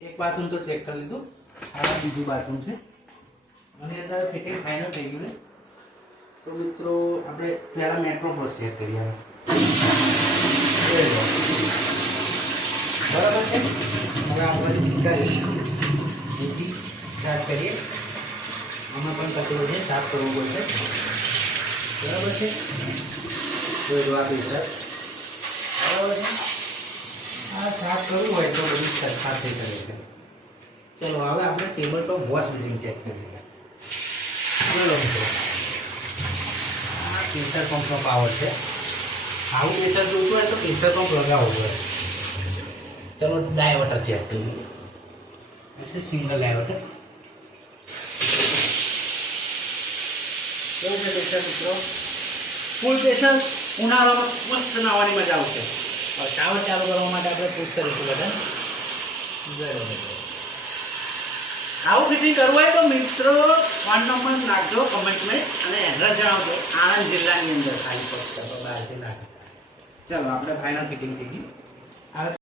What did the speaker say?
એક બાથરૂમ તો ચેક કરી લીધું, આ બીજું બાથરૂમ છે અને અંદર ફિટિંગ ફાઇનલ થઈ ગયું છે. તો મિત્રો આપણે પહેલાં મેટ્રો ફોર્સ ચેક કરીએ. બરાબર છે. હવે આપણે ચાર્જ કરીએ. આમાં પણ કચરો છે, સાફ કરવો પડશે. બરાબર છે. તો આપી સર બરાબર છે. આ સાફ કરવું હોય તો બધું સરખા થઈ શકે છે. ચલો હવે આપણે table top wash basin check કરીએ. ચલો મિત્રો, આ પ્રેશર પંપનો પાવર છે. આવું પ્રેશર જોતું હોય તો પ્રેશર પંપ લગાવવો પડે. ચલો ડાયવર્ટર ચેક કરીએ. સિંગલ ડાયવર્ટર કેવું છે પ્રેશર મિત્રો? ફૂલ પ્રેશર. ઉનાળામાં મસ્ત નાહવાની મજા આવશે. શાવર ચાલુ કરવા માટે આપણે પુશ કરીશું બટન. આવું ફિટિંગ કરવું હોય તો મિત્રો ફોન નંબર નાખજો કમેન્ટમાં અને એડ્રેસ જણાવજો. આણંદ જિલ્લાની અંદર ખાલી ફક્ત બહારથી નાખો. ચાલો આપણે ફાઇનલ ફિટિંગ થઈ ગઈ.